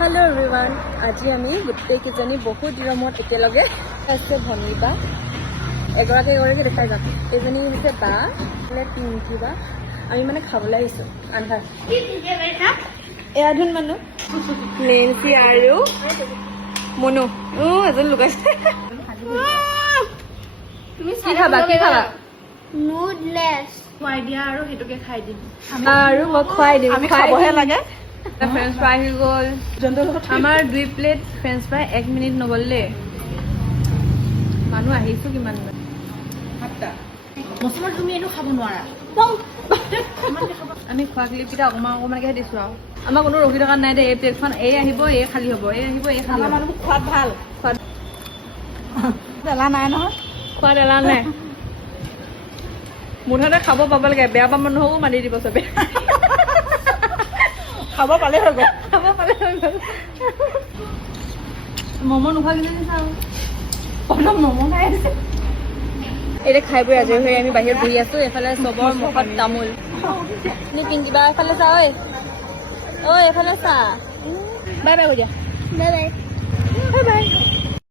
Hello everyone. আজি আমি গোটেইকেইজনী বহুত দিনৰ মূৰত একেলগে আছে ভনী বা এগৰাকী দেখাই যাম। এজনী হৈছে বা পিংকি বা আমি মানে খাবলৈ আহিছোঁ আন্ধাৰ এয়াধুন মানুহ নেন্সি আৰু মনু এজন লুকাইছে। তুমি কি খাবা নুডলেছ খুৱাই দিয়া আৰু সেইটোকে খাই দিম আৰু মই খুৱাই দিম আমি খাবহে লাগে ফ্ৰেঞ্চ ফ্ৰাই হৈ গ'ল আমাৰ 2 প্লেট ফ্ৰেঞ্চ ফ্ৰাই 1 মিনিট নগ'লে মানুহ আহিছো কিমান মচুমাৰ তুমি এইটো খাব নোৱাৰা আমি খোৱা ক্লিপকেইটা অকণমানকৈ দিছোঁ আৰু আমাৰ কোনো ৰখি থকা নাই দে এই প্লেটখন এই আহিব এই খালী হ'ব এই আহিব এই খালী হ'ব মানুহবোৰ খোৱাত ভাল খোৱাত এলা নাই নহয় খোৱাত এলা নাই মুঠতে খাব পাব লাগে বেয়া পোৱা মানুহকো মাতি দিব চবে খাব পালে হৈ গ'ল খাব পালে হৈ গ'ল ম'ম' নোখোৱা কিনে চাওঁ অলপ ম'ম' খাই আছে এতিয়া খাই বৈ আজৰি হৈ আমি বাহিৰত বহি আছোঁ এইফালে চবৰ মুখত তামোল পিংকি বা এফালে চা ঐ এইফালে চা বাই বাই কৈ দিয়া বাই বাই বাই বাই